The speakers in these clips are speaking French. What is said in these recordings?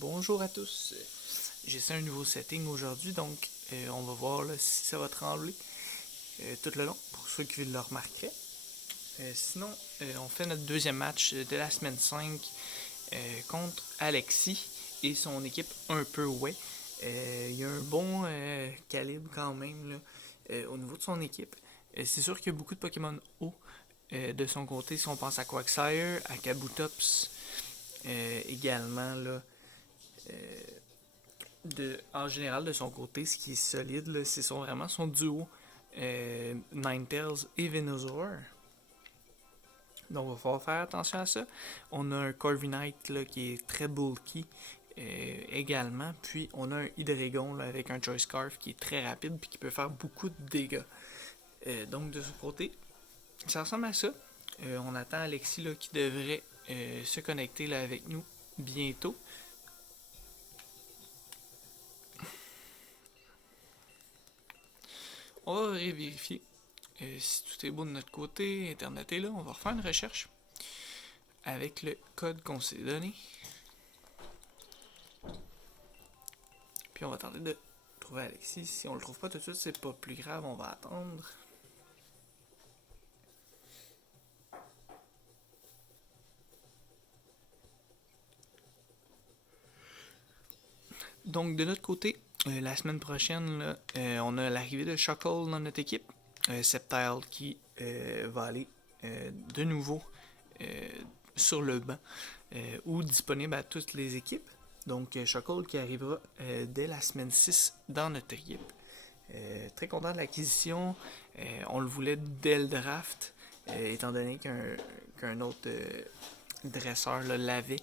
Bonjour à tous, j'essaie un nouveau setting aujourd'hui, donc on va voir là, si ça va trembler tout le long, pour ceux qui le remarqueraient. Sinon, on fait notre deuxième match de la semaine 5 contre Alexis et son équipe un peu ouais. Il y a un bon calibre quand même là, au niveau de son équipe. C'est sûr qu'il y a beaucoup de Pokémon haut de son côté, si on pense à Quagsire, à Kabutops, également là, en général, de son côté, ce qui est solide, là, c'est vraiment son duo Ninetales et Venusaur. Donc, il va falloir faire attention à ça. On a un Corviknight là, qui est très bulky également. Puis, on a un Hydreigon là, avec un Choice Scarf qui est très rapide et qui peut faire beaucoup de dégâts. Donc, de ce côté, ça ressemble à ça. On attend Alexis là, qui devrait se connecter là, avec nous bientôt. On va vérifier si tout est beau de notre côté. Internet est là. On va refaire une recherche avec le code qu'on s'est donné. Puis on va tenter de trouver Alexis. Si on le trouve pas tout de suite, c'est pas plus grave. On va attendre. Donc de notre côté, la semaine prochaine, là, on a l'arrivée de Shuckle dans notre équipe. Sceptile qui va aller de nouveau sur le banc ou disponible à toutes les équipes. Donc Shuckle qui arrivera dès la semaine 6 dans notre équipe. Très content de l'acquisition. On le voulait dès le draft, étant donné qu'un autre dresseur l'avait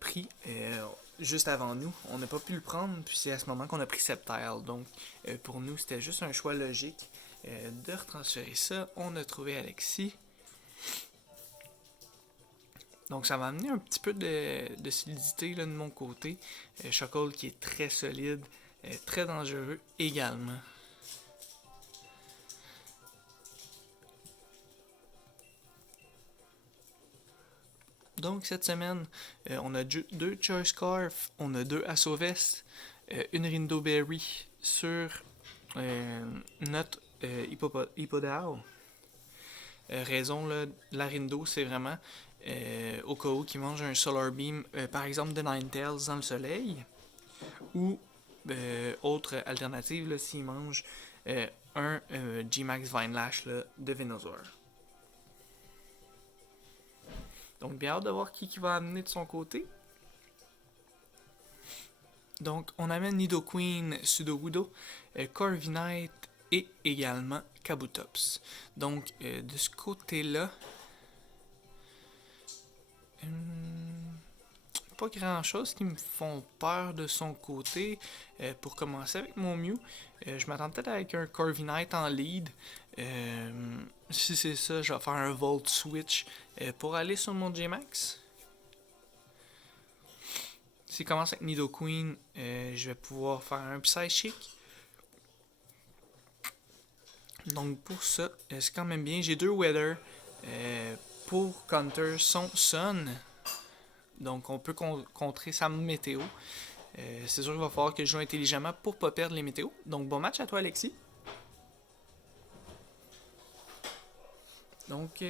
pris juste avant nous. On n'a pas pu le prendre, puis c'est à ce moment qu'on a pris Sceptile. Donc pour nous, c'était juste un choix logique de retransférer ça. On a trouvé Alexis. Donc ça va amener un petit peu de solidité là, de mon côté. Shuckle qui est très solide, très dangereux également. Donc cette semaine, on a deux Choice Scarf, on a deux Assauvest, une Rindo Berry sur notre Hippodao. Raison, là, la Rindo, c'est vraiment au cas où qui mange un Solar Beam, par exemple de Ninetales dans le soleil, ou autre alternative, s'il mange un G-Max Vinelash là, de Venusaur. Donc bien hâte de voir qui va amener de son côté. Donc on amène Nidoqueen, Sudowoodo, Corviknight et également Kabutops. Donc de ce côté-là, pas grand chose qui me font peur de son côté. Pour commencer avec mon Mew, je m'attends peut-être avec un Corviknight en lead. Si c'est ça, je vais faire un Volt Switch pour aller sur mon J-Max. S'il commence avec Nidoqueen, je vais pouvoir faire un Psychic. Donc pour ça, c'est quand même bien. J'ai deux Weather pour counter son Sun. Donc on peut contrer sa météo. C'est sûr qu'il va falloir que je joue intelligemment pour pas perdre les météos. Donc bon match à toi Alexis. Donc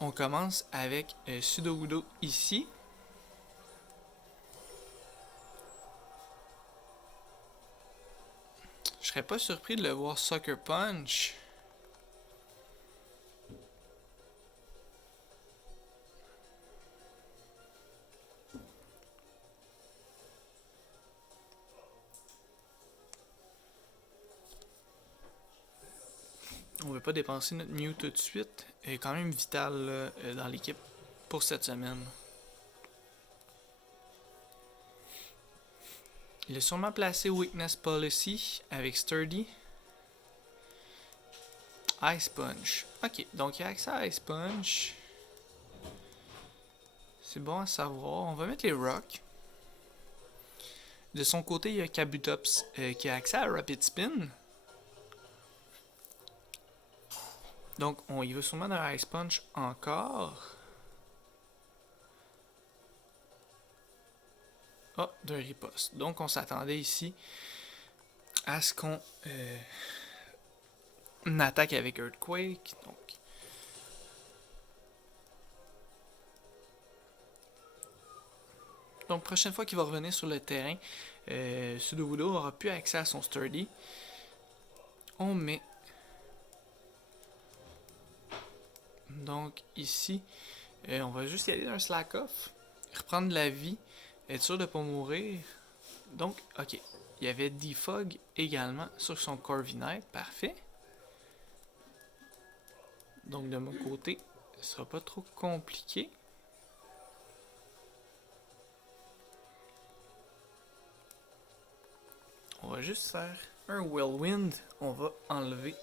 on commence avec Sudowoodo ici. Je serais pas surpris de le voir Sucker Punch. On veut pas dépenser notre Mew tout de suite. Il est quand même vital dans l'équipe pour cette semaine. Il a sûrement placé Weakness Policy avec Sturdy. Ice Punch. Ok, donc il y a accès à Ice Punch. C'est bon à savoir. On va mettre les Rocks. De son côté, il y a Kabutops qui a accès à Rapid Spin. Donc, on y va sûrement dans Ice Punch encore. Ah, d'un riposte. Donc on s'attendait ici à ce qu'on attaque avec Earthquake. Donc prochaine fois qu'il va revenir sur le terrain, Sudowoodo aura plus accès à son Sturdy. On met donc ici, on va juste y aller d'un slack off, reprendre de la vie, être sûr de ne pas mourir. Donc, ok, il y avait Defog également sur son Corviknight, parfait. Donc de mon côté, ce sera pas trop compliqué. On va juste faire un Whirlwind, on va enlever.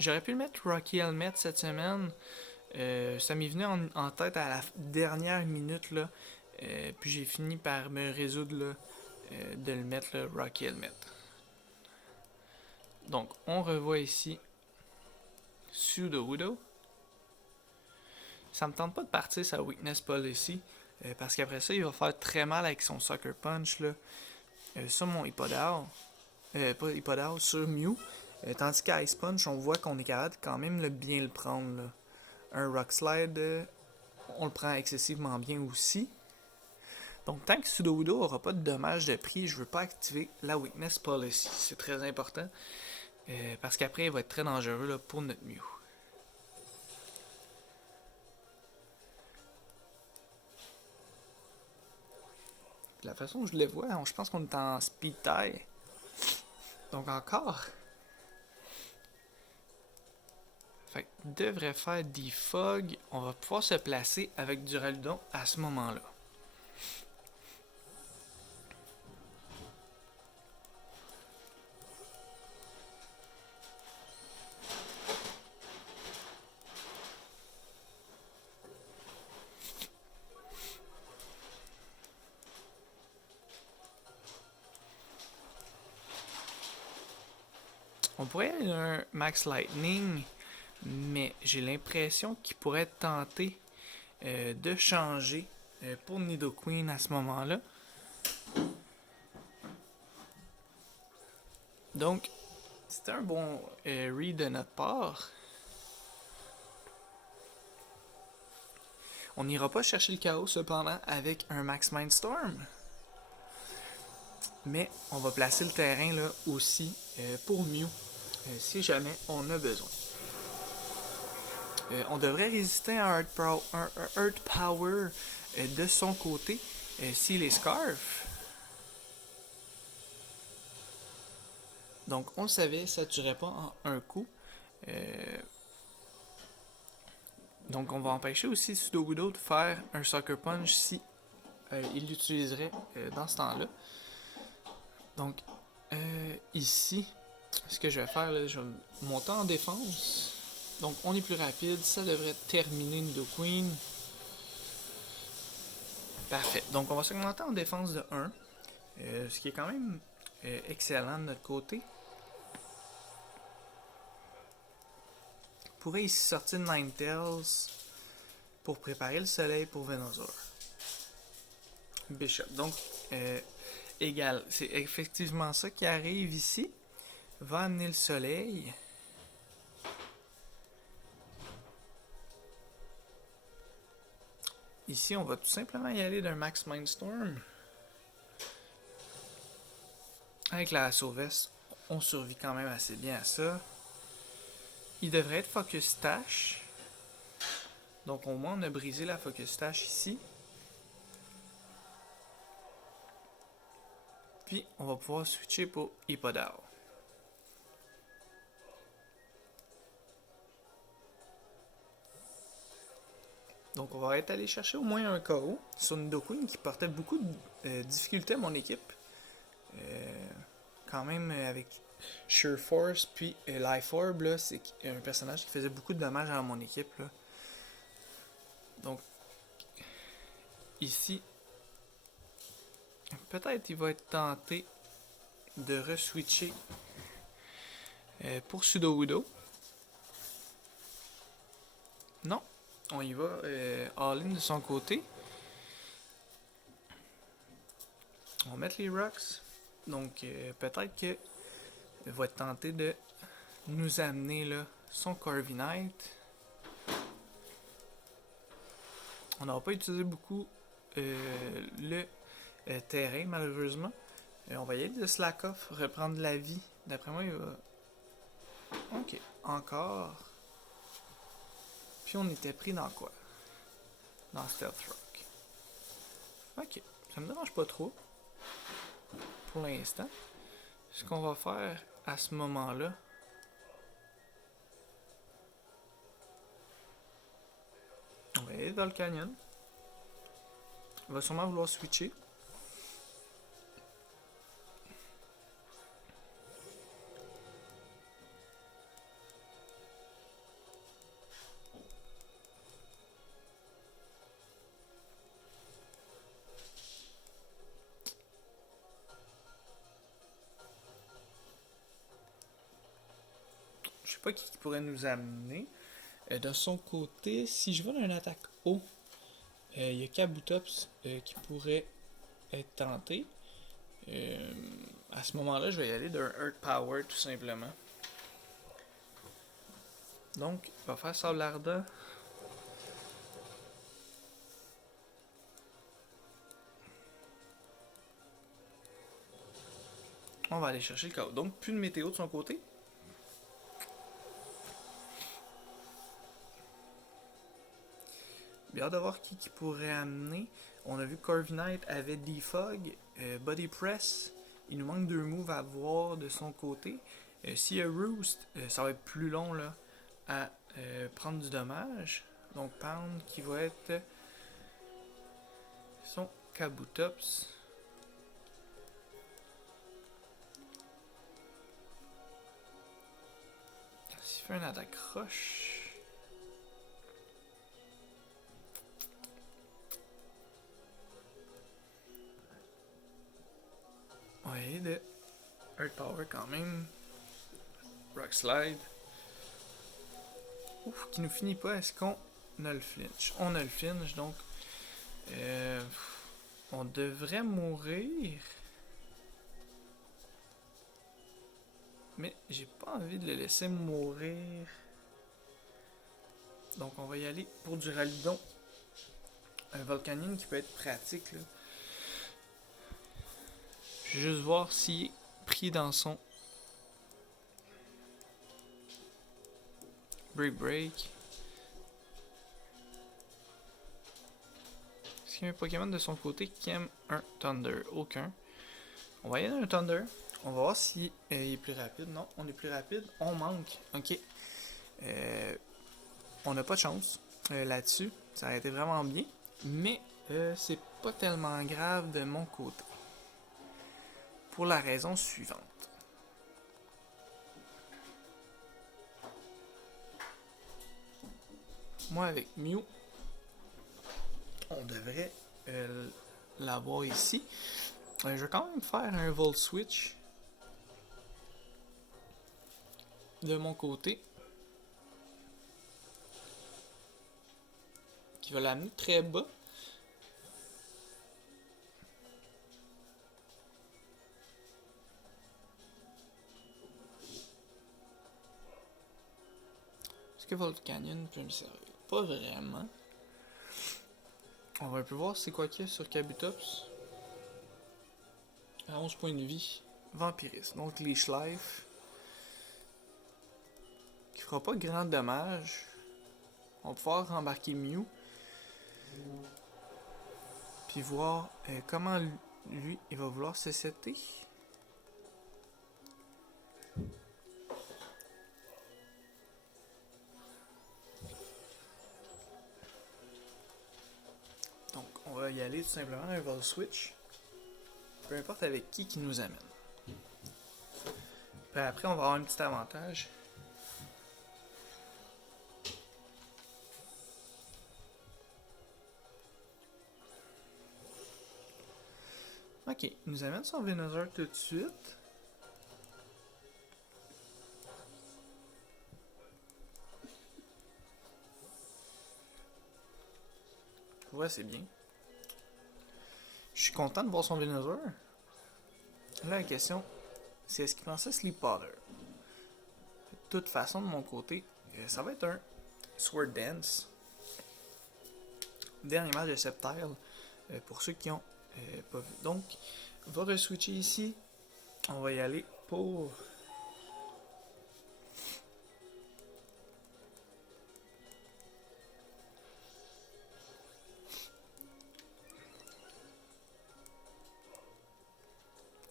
J'aurais pu le mettre Rocky Helmet cette semaine. Ça m'est venu en tête à la dernière minute là. Puis j'ai fini par me résoudre là, de le mettre le Rocky Helmet. Donc on revoit ici Sudowoodo. Ça me tente pas de partir sa Weakness Policy. Parce qu'après ça, il va faire très mal avec son Sucker Punch là. Sur mon Hippodile. Pas Hippodile, sur Mew. Tandis qu'à Ice Punch, on voit qu'on est capable de quand même bien le prendre. Là. Un Rock Slide, on le prend excessivement bien aussi. Donc tant que Sudowoodo aura pas de dommages de prix, je veux pas activer la Weakness Policy. C'est très important. Parce qu'après, il va être très dangereux là, pour notre Mew. De la façon dont je le vois, je pense qu'on est en speed tie. Donc encore. Fait que devrait faire Defog. On va pouvoir se placer avec Duraludon à ce moment-là. On pourrait aller un Max Lightning, mais j'ai l'impression qu'il pourrait tenter de changer pour Nidoqueen à ce moment-là. Donc, c'était un bon read de notre part. On n'ira pas chercher le chaos cependant avec un Max Mindstorm. Mais on va placer le terrain là aussi pour Mew si jamais on a besoin. On devrait résister à un Earth Power de son côté s'il est Scarf. Donc on le savait, ça ne tuerait pas en un coup. Donc on va empêcher aussi Sudowoodo de faire un Sucker Punch si il l'utiliserait dans ce temps-là. Donc ici, ce que je vais faire, là, je vais monter en défense. Donc on est plus rapide, ça devrait terminer Nidoqueen. Parfait. Donc on va s'augmenter en défense de 1. Ce qui est quand même excellent de notre côté. On pourrait ici sortir Ninetales pour préparer le soleil pour Venusaur. Bishop. Donc égal. C'est effectivement ça qui arrive ici. Va amener le soleil. Ici, on va tout simplement y aller d'un Max Mindstorm. Avec la Sauvesse, on survit quand même assez bien à ça. Il devrait être Focus Tash. Donc au moins, on a brisé la Focus Tash ici. Puis, on va pouvoir switcher pour Hippodile. Donc on va être allé chercher au moins un KO sur Nidoqueen qui portait beaucoup de difficultés à mon équipe. Quand même avec Sheer Force puis Life Orb, là, c'est un personnage qui faisait beaucoup de dommages à mon équipe. Là. Donc ici, peut-être il va être tenté de reswitcher pour Sudowoodo. Non, on y va all-in de son côté. On va mettre les rocks. Donc peut-être que va être tenté de nous amener là son Corviknight. On n'aura pas utilisé beaucoup le terrain malheureusement. On va y aller de slack off, reprendre de la vie. D'après moi il va... Ok, encore. Puis on était pris dans quoi? Dans Stealth Rock. Ok, ça me dérange pas trop. Pour l'instant. Ce qu'on va faire à ce moment-là, on va aller dans le canyon. On va sûrement vouloir switcher. Je sais pas qui pourrait nous amener. De son côté, si je vais dans une attaque haut, il y a Kabutops qui pourrait être tenté. À ce moment-là, je vais y aller d'un Earth Power tout simplement. Donc, il va faire Saularda. On va aller chercher le chaos. Donc, plus de météo de son côté. Bien hâte de voir qui pourrait amener. On a vu que Corviknight avait Defog, Body Press. Il nous manque 2 moves à voir de son côté. S'il y a Roost, ça va être plus long là, à prendre du dommage. Donc Pound qui va être son Kabutops. S'il fait une attaque roche. Ouais, de Earth Power quand même. Rock Slide. Ouf, qui nous finit pas. Est-ce qu'on a le flinch? On a le flinch, donc on devrait mourir. Mais j'ai pas envie de le laisser mourir. Donc on va y aller pour du Ralidon. Un Volcanine qui peut être pratique là. Je vais juste voir s'il est pris dans son Break. Est-ce qu'il y a un Pokémon de son côté qui aime un Thunder? Aucun. On va y aller un Thunder. On va voir si il est plus rapide. Non, on est plus rapide. On manque. Ok. On n'a pas de chance là-dessus. Ça a été vraiment bien. Mais c'est pas tellement grave de mon côté. Pour la raison suivante. Moi avec Mew, on devrait l'avoir ici. Je vais quand même faire un Volt Switch de mon côté. Qui va l'amener très bas. Est-ce que Volcanyon peut me servir? Pas vraiment. On va un peu voir c'est quoi qu'il y a sur Kabutops. À 11 points de vie. Vampirisme. Donc Leash Life. Qui fera pas grand dommage. On va pouvoir rembarquer Mew. Puis voir comment lui il va vouloir se setter. Donc on va y aller tout simplement un Vol Switch. Peu importe avec qui nous amène. Puis après on va avoir un petit avantage. Ok, il nous amène son Venusaur tout de suite. Ouais, c'est bien. Je suis content de voir son Venusaur. Là, la question, c'est est-ce qu'il pensait Sleep Powder? De toute façon, de mon côté, ça va être un Sword Dance. Dernier match de Sceptile, pour ceux qui ont pas vu. Donc, on va re-switcher ici. On va y aller pour...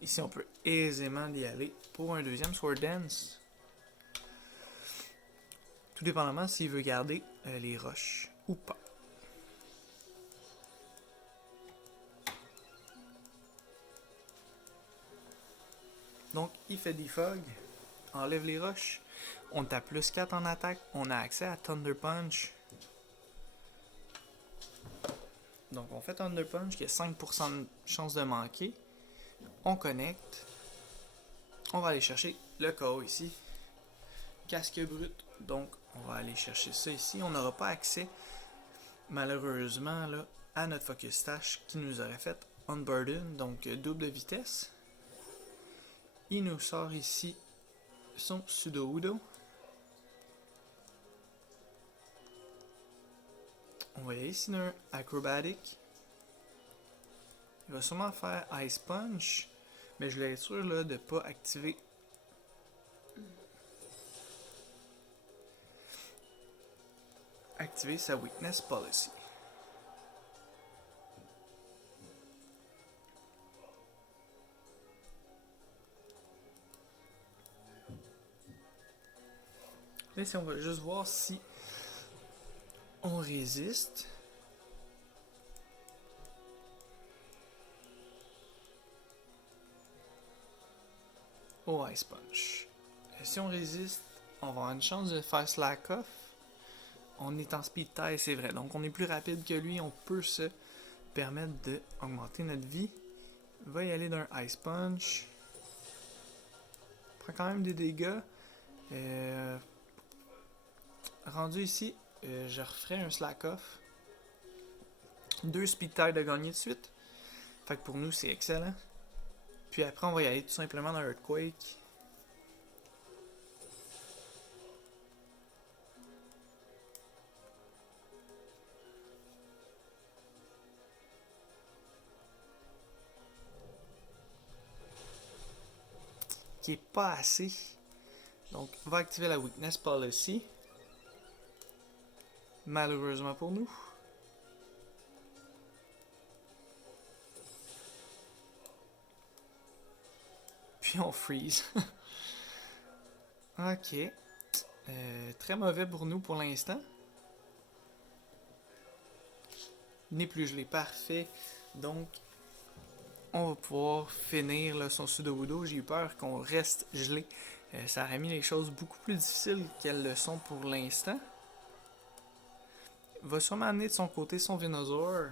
Ici, on peut aisément y aller pour un deuxième Sword Dance. Tout dépendamment s'il veut garder les roches ou pas. Donc, il fait des fogs, enlève les roches. On tape plus 4 en attaque. On a accès à Thunder Punch. Donc, on fait Thunder Punch qui a 5% de chance de manquer. On connecte. On va aller chercher le KO ici. Casque brut. Donc, on va aller chercher ça ici. On n'aura pas accès, malheureusement, là, à notre Focus Stash qui nous aurait fait Unburden, donc double vitesse. Il nous sort ici son Sudowoodo. On va y aller ici d'un Acrobatic. Il va sûrement faire Ice Punch, mais je voulais être sûr là, de ne pas activer sa Weakness Policy. Là, ici, on va juste voir si on résiste. Au Ice Punch. Si on résiste, on va avoir une chance de faire Slack Off. On est en speed tie, c'est vrai. Donc on est plus rapide que lui, on peut se permettre d'augmenter notre vie. Il va y aller d'un Ice Punch. Prend quand même des dégâts. Rendu ici, je referai un Slack Off. 2 speed tie de gagner de suite. Fait que pour nous, c'est excellent. Puis après, on va y aller tout simplement dans Earthquake. Qui est pas assez. Donc, on va activer la Weakness Policy. Malheureusement pour nous. Puis on freeze. Ok. Très mauvais pour nous pour l'instant. N'est plus gelé. Parfait. Donc, on va pouvoir finir là, son Sudowoodo. J'ai eu peur qu'on reste gelé. Ça aurait mis les choses beaucoup plus difficiles qu'elles le sont pour l'instant. Va sûrement amener de son côté son Venusaur.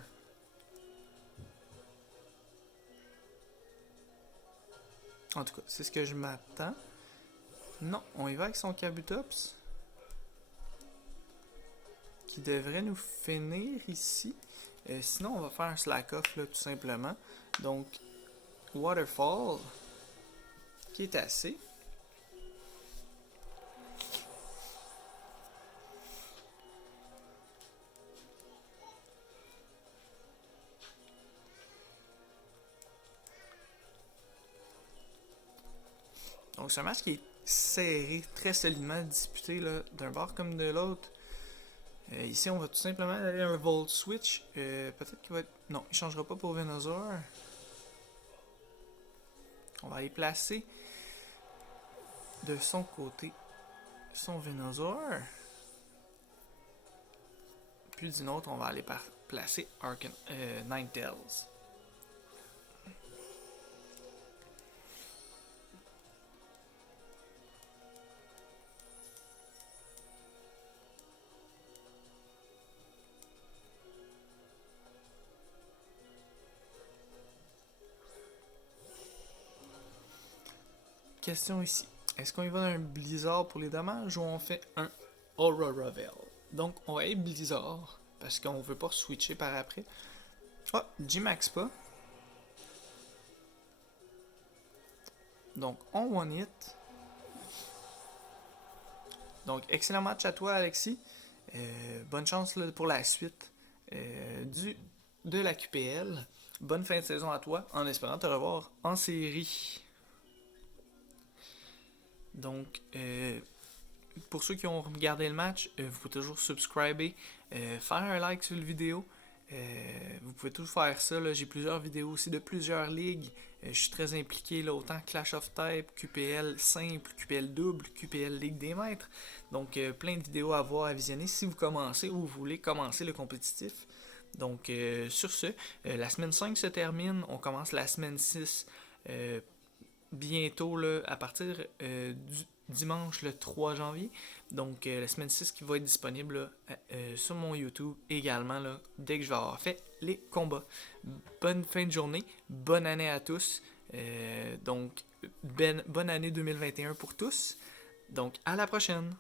En tout cas, c'est ce que je m'attends. Non, on y va avec son Kabutops. Qui devrait nous finir ici. Sinon, on va faire un slack off là, tout simplement. Donc, Waterfall. Qui est assez. Donc, c'est un match qui est serré, très solidement disputé d'un bord comme de l'autre. Ici, on va tout simplement aller à un Volt Switch. Peut-être qu'il va être... Non, il ne changera pas pour Venusaur. On va aller placer de son côté son Venusaur. Puis d'une autre, on va aller placer Ninetales. Question ici. Est-ce qu'on y va d'un Blizzard pour les dommages ou on fait un Aurora Veil? Donc, on va aller Blizzard parce qu'on veut pas switcher par après. Ah, G-Max pas. Donc, on one hit. Donc, excellent match à toi, Alexis. Bonne chance là, pour la suite de la QPL. Bonne fin de saison à toi, en espérant te revoir en série. Donc, pour ceux qui ont regardé le match, vous pouvez toujours subscriber, faire un like sur la vidéo. Vous pouvez toujours faire ça. Là. J'ai plusieurs vidéos aussi de plusieurs ligues. Je suis très impliqué, là, autant Clash of Type, QPL simple, QPL double, QPL Ligue des Maîtres. Donc, plein de vidéos à voir, à visionner si vous commencez ou vous voulez commencer le compétitif. Donc, sur ce, la semaine 5 se termine. On commence la semaine 6 bientôt, là, à partir du dimanche le 3 janvier. Donc, la semaine 6 qui va être disponible là, sur mon YouTube également, là, dès que je vais avoir fait les combats. Bonne fin de journée, bonne année à tous. Donc, bonne année 2021 pour tous. Donc, à la prochaine!